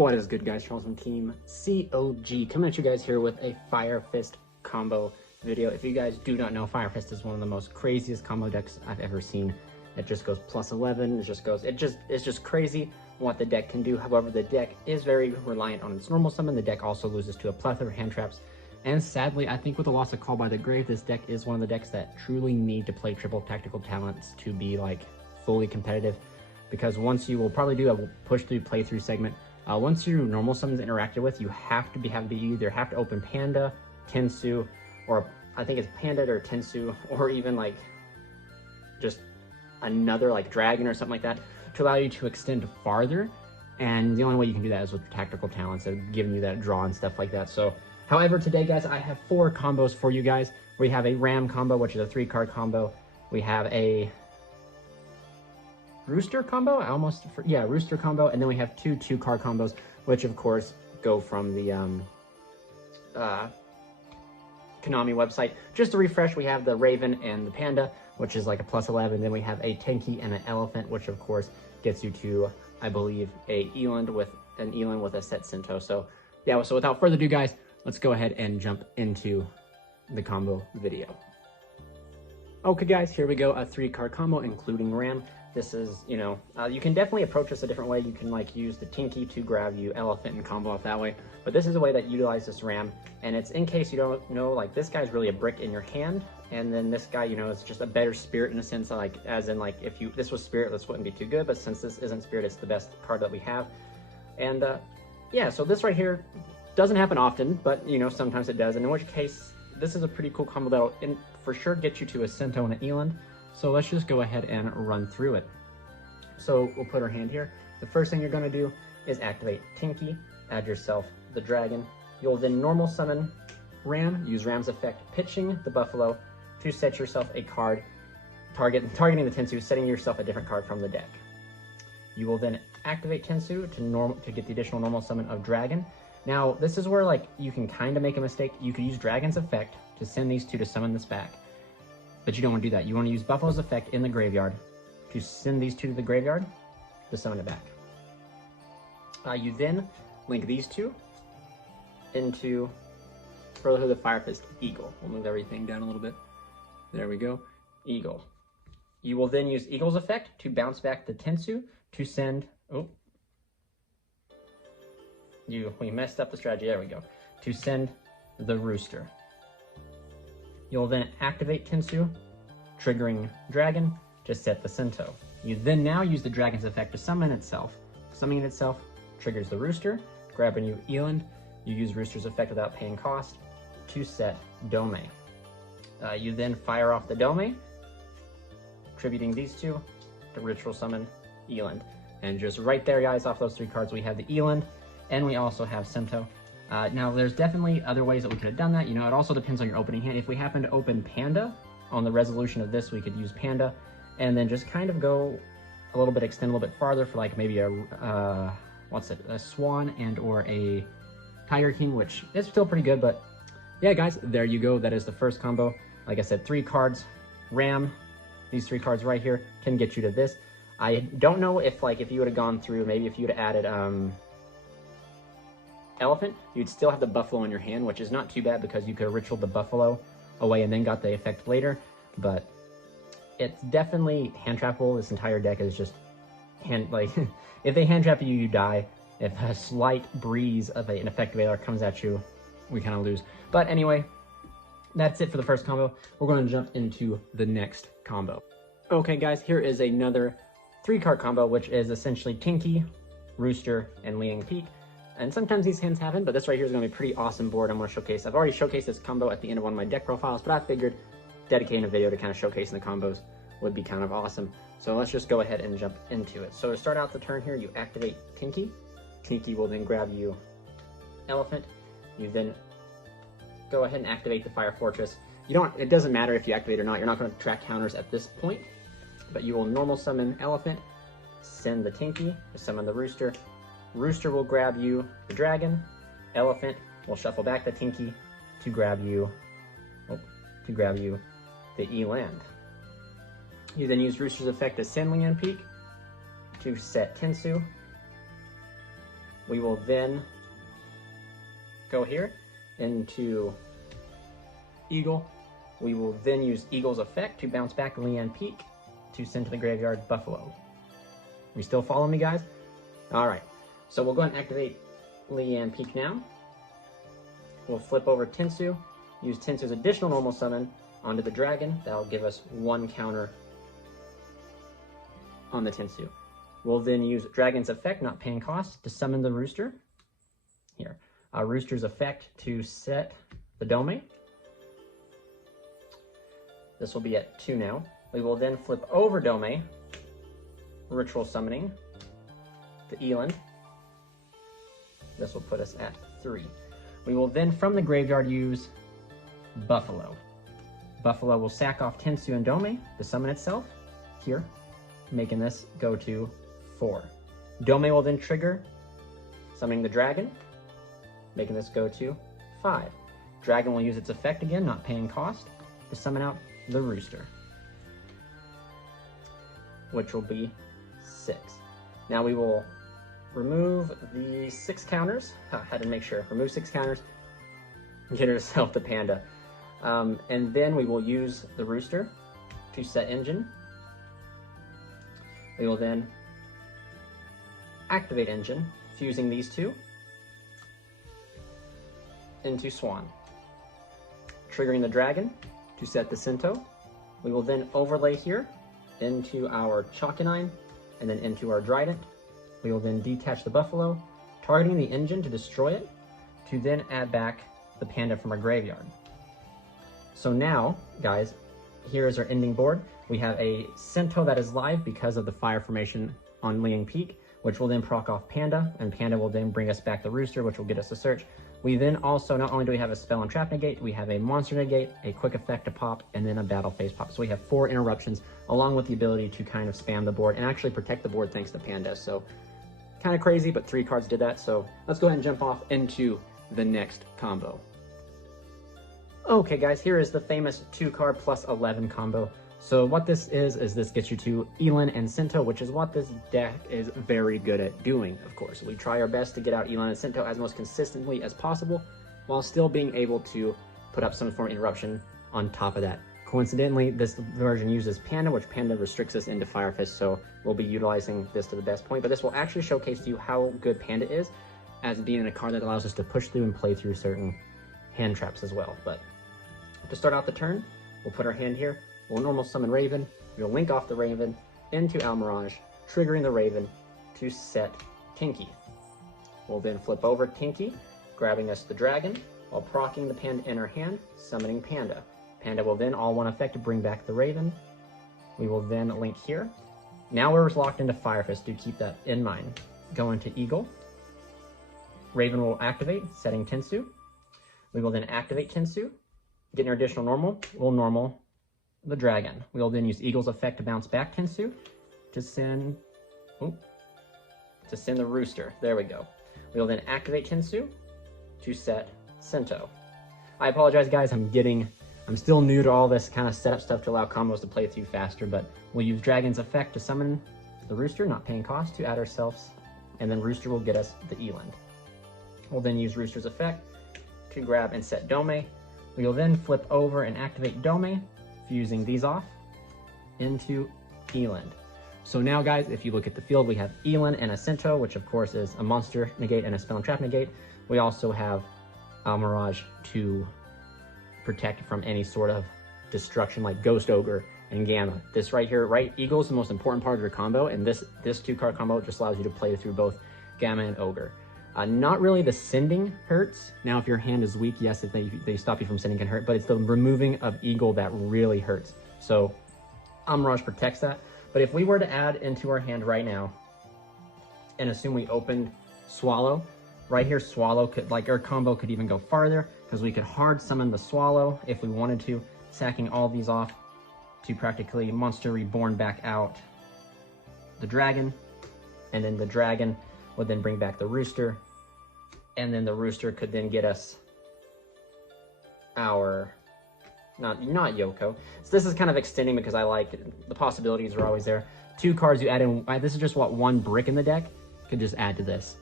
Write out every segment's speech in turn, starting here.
What is good, guys? Charles from Team COG coming at you guys here with a Fire Fist combo video. If you guys do not know, Fire Fist is one of the most craziest combo decks I've ever seen. It just goes plus 11. It's just crazy what the deck can do. However, the deck is very reliant on its normal summon. The deck also loses to a plethora of hand traps. And sadly, I think with the loss of Call by the Grave, this deck is one of the decks that truly need to play triple tactical talents to be like fully competitive. Because once you will probably do a push through playthrough segment, once your normal summons interacted with, you either have to open Panda, Tensu, or I think it's Panda or Tensu, or even like just another like Dragon or something like that to allow you to extend farther. And the only way you can do that is with tactical talents and giving you that draw and stuff like that. So, however, today, guys, I have 4 combos for you guys. We have a Ram combo, which is a 3-card combo. We have a Rooster combo, Rooster combo, and then we have 2 2-card combos, which of course go from the Konami website. Just to refresh, we have the Raven and the Panda, which is like a plus 11. Then we have a Tenki and an Elephant, which of course gets you to, I believe, an Eland with a set Cento. So yeah, so without further ado, guys, let's go ahead and jump into the combo video. Okay, guys, here we go. A 3-card combo, including Ram. This is, you can definitely approach this a different way. You can like use the Tinky to grab you Elephant and combo off that way. But this is a way that utilizes Ram. And it's in case you don't know, like this guy's really a brick in your hand. And then this guy, is just a better spirit in a sense, like as in like if this was spirit, this wouldn't be too good. But since this isn't spirit, it's the best card that we have. And yeah, so this right here doesn't happen often, but sometimes it does. And in which case, this is a pretty cool combo that'll for sure get you to a Cento and an Eland. So let's just go ahead and run through it. So we'll put our hand here. The first thing you're going to do is activate Tinky, add yourself the Dragon. You'll then normal summon Ram, use Ram's effect, pitching the Buffalo to set yourself a card, targeting the Tensu, setting yourself a different card from the deck. You will then activate Tensu to get the additional normal summon of Dragon. Now, this is where like you can kind of make a mistake. You could use Dragon's effect to send these 2 to summon this back. But you don't want to do that. You want to use Buffalo's effect in the graveyard to send these 2 to the graveyard to summon it back. You then link these 2 into Brotherhood of Fire Fist Eagle. We'll move everything down a little bit. There we go. Eagle. You will then use Eagle's effect to bounce back the Tensu to send... we messed up the strategy. There we go. To send the Rooster. You'll then activate Tensu, triggering Dragon to set the Cento. You then now use the Dragon's effect to summon itself. Summoning itself triggers the Rooster, grabbing you Eland. You use Rooster's effect without paying cost to set Dome. You then fire off the Dome, tributing these 2 to ritual summon Eland. And just right there, guys, off those 3 cards, we have the Eland, and we also have Cento. Now, there's definitely other ways that we could have done that. It also depends on your opening hand. If we happen to open Panda on the resolution of this, we could use Panda and then just kind of go a little bit, extend a little bit farther for like maybe a Swan and or a Tiger King, which is still pretty good. But yeah, guys, there you go. That is the first combo. Like I said, 3 cards, Ram, these 3 cards right here can get you to this. I don't know if you would have gone through, maybe if you would have added, Elephant, you'd still have the Buffalo in your hand, which is not too bad because you could have ritualed the Buffalo away and then got the effect later. But it's definitely hand trappable. This entire deck is just if they hand trap you, you die. If a slight breeze of an effect Valor comes at you, we kind of lose. But anyway, that's it for the first combo. We're going to jump into the next combo. Okay, guys, here is another 3-card combo, which is essentially Tinky, Rooster, and Liang Peak. And sometimes these hands happen, but this right here is going to be a pretty awesome board I'm going to showcase. I've already showcased this combo at the end of one of my deck profiles, but I figured dedicating a video to kind of showcasing the combos would be kind of awesome. So let's just go ahead and jump into it. So to start out the turn here, you activate Tinky. Tinky will then grab you Elephant. You then go ahead and activate the Fire Fortress. It doesn't matter if you activate it or not. You're not going to track counters at this point, but you will normal summon Elephant, send the Tinky to summon the Rooster. Rooster will grab you the Dragon. Elephant will shuffle back the Tinky to grab you the Eland. You then use Rooster's effect to send Liang Peak to set Tensu. We will then go here into Eagle. We will then use Eagle's effect to bounce back Leanne Peak to send to the graveyard Buffalo. You still follow me, guys? All right, so we'll go ahead and activate Leanne Peak now. We'll flip over Tensu, use Tensu's additional normal summon onto the dragon. That'll give us 1 counter on the Tensu. We'll then use Dragon's effect, not paying cost, to summon the Rooster. Here, Rooster's effect to set the Dome. This will be at 2 now. We will then flip over Dome, ritual summoning the Eland. This will put us at 3. We will then, from the graveyard, use Buffalo. Buffalo will sack off Tensu and Dome to summon itself here, making this go to 4. Dome will then trigger, summoning the dragon, making this go to 5. Dragon will use its effect again, not paying cost, to summon out the Rooster, which will be 6. Now we will remove the 6 counters. Had to make sure. Remove 6 counters. Get herself the Panda. And then we will use the Rooster to set Engine. We will then activate Engine, fusing these 2 into Swan. Triggering the Dragon to set the Cento. We will then overlay here into our Chalkonine and then into our Trident. We will then detach the Buffalo, targeting the engine to destroy it, to then add back the Panda from our graveyard. So now, guys, here is our ending board. We have a Cento that is live because of the fire formation on Leanne Peak, which will then proc off Panda, and Panda will then bring us back the Rooster, which will get us a search. We then also, not only do we have a spell and trap negate, we have a monster negate, a quick effect to pop, and then a battle phase pop. So we have 4 interruptions, along with the ability to kind of spam the board and actually protect the board thanks to Panda. So kind of crazy, but 3 cards did that. So let's go ahead and jump off into the next combo. Okay guys, here is the famous 2-card plus 11 combo. So what this is this gets you to Elan and Cento, which is what this deck is very good at doing, of course. We try our best to get out Elan and Cento as most consistently as possible, while still being able to put up some form of interruption on top of that. Coincidentally, this version uses Panda, which Panda restricts us into Fire Fist, so we'll be utilizing this to the best point. But this will actually showcase to you how good Panda is as being a card that allows us to push through and play through certain hand traps as well. But to start out the turn, we'll put our hand here. We'll normal summon Raven. We'll link off the Raven into Almirage, triggering the Raven to set Tinky. We'll then flip over Tinky, grabbing us the Dragon, while proccing the Panda in our hand, summoning Panda. Panda will then all one effect to bring back the Raven. We will then link here. Now we're locked into Fire Fist, do keep that in mind. Go into Eagle. Raven will activate, setting Tensu. We will then activate Tensu. Getting our additional normal, we'll normal the Dragon. We will then use Eagle's effect to bounce back Tensu to send the Rooster. There we go. We will then activate Tensu to set Cento. I apologize, guys. I'm still new to all this kind of setup stuff to allow combos to play through faster, but we'll use Dragon's effect to summon the Rooster, not paying cost, to add ourselves, and then Rooster will get us the Eland. We'll then use Rooster's effect to grab and set Dome. We will then flip over and activate Dome, fusing these off into Eland. So now, guys, if you look at the field, we have Eland and a Cento, which of course is a monster negate and a spell and trap negate. We also have Almirage to protect from any sort of destruction like Ghost Ogre and Gamma. This right here, right? Eagle is the most important part of your combo, and this 2-card combo just allows you to play through both Gamma and Ogre. Not really the sending hurts. Now, if your hand is weak, yes, if they stop you from sending can hurt, but it's the removing of Eagle that really hurts. So Almirage protects that. But if we were to add into our hand right now, and assume we opened Swallow, right here, Swallow could, like, our combo could even go farther, because we could hard summon the Swallow if we wanted to, sacking all these off to practically Monster Reborn back out the Dragon, and then the Dragon would then bring back the Rooster, and then the Rooster could then get us our, not YuGiOh. So this is kind of extending because I like it. The possibilities are always there. 2 cards you add in, this is just what 1 brick in the deck could just add to this.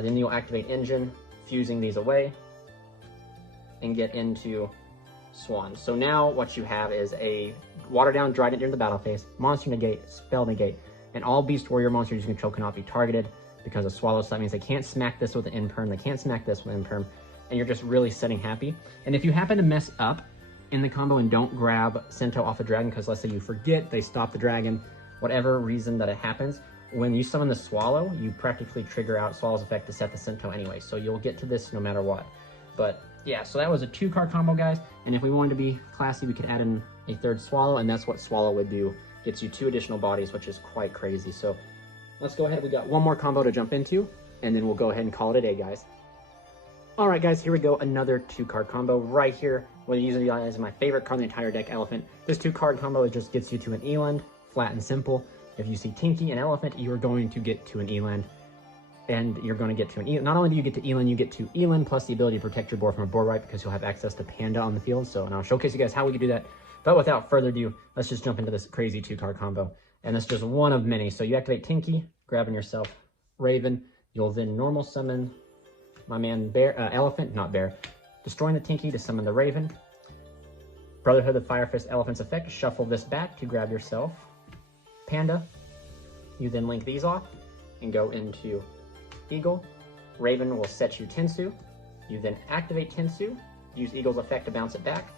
Then you'll activate engine, fusing these away, and get into Swan. So now what you have is a water down Trident during the battle phase, monster negate, spell negate, and all beast warrior monsters you control cannot be targeted because of swallow. So that means they can't smack this with an imperm, they can't smack this with an imperm, and you're just really setting happy. And if you happen to mess up in the combo and don't grab Cento off the dragon, because let's say you forget, they stop the dragon, whatever reason that it happens, when you summon the swallow, you practically trigger out swallow's effect to set the Cento anyway. So you'll get to this no matter what. But yeah, so that was a 2-card combo, guys. And if we wanted to be classy, we could add in a 3rd swallow, and that's what swallow would do. Gets you 2 additional bodies, which is quite crazy. So let's go ahead. We got one more combo to jump into, and then we'll go ahead and call it a day, guys. All right, guys, here we go. Another 2-card combo right here. What I usually use is my favorite card in the entire deck, Elephant. This 2-card combo, it just gets you to an Eland, flat and simple. If you see Tinky and Elephant, you're going to get to an Eland. And you're going to get to an Eland. Not only do you get to Eland, you get to Eland plus the ability to protect your board from a board wipe because you'll have access to Panda on the field. So, and I'll showcase you guys how we can do that. But without further ado, let's just jump into this crazy 2-card combo. And that's just one of many. So you activate Tinky, grabbing yourself Raven. You'll then normal summon my man Bear, Elephant, not Bear. Destroying the Tinky to summon the Raven. Brotherhood of Fire Fist Elephant's effect. Shuffle this back to grab yourself Panda. You then link these off and go into Eagle. Raven will set you Tensu. You then activate Tensu. Use Eagle's effect to bounce it back.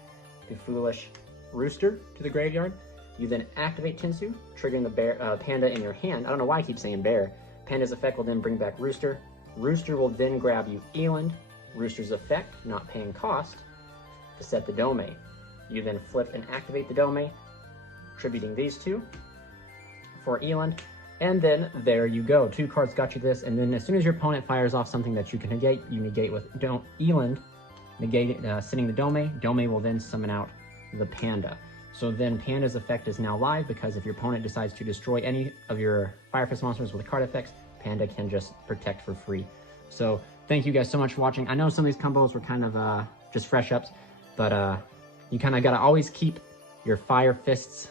Do Foolish Rooster to the graveyard. You then activate Tensu, triggering the bear, Panda in your hand. I don't know why I keep saying Bear. Panda's effect will then bring back Rooster. Rooster will then grab you Eland. Rooster's effect, not paying cost, to set the Dome. You then flip and activate the Dome, tributing these 2 for Eland. And then there you go. 2 cards got you this. And then as soon as your opponent fires off something that you can negate, you negate with Eland, negate sending the Dome. Dome will then summon out the Panda. So then Panda's effect is now live because if your opponent decides to destroy any of your Fire Fist monsters with card effects, Panda can just protect for free. So thank you guys so much for watching. I know some of these combos were kind of just fresh ups, but you kind of got to always keep your Fire Fists.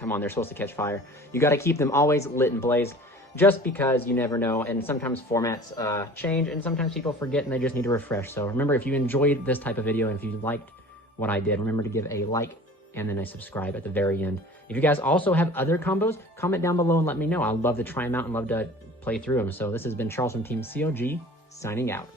Come on, they're supposed to catch fire. You got to keep them always lit and blazed just because you never know. And sometimes formats change and sometimes people forget and they just need to refresh. So remember, if you enjoyed this type of video and if you liked what I did, remember to give a like and then a subscribe at the very end. If you guys also have other combos, comment down below and let me know. I'd love to try them out and love to play through them. So this has been Charles from Team COG signing out.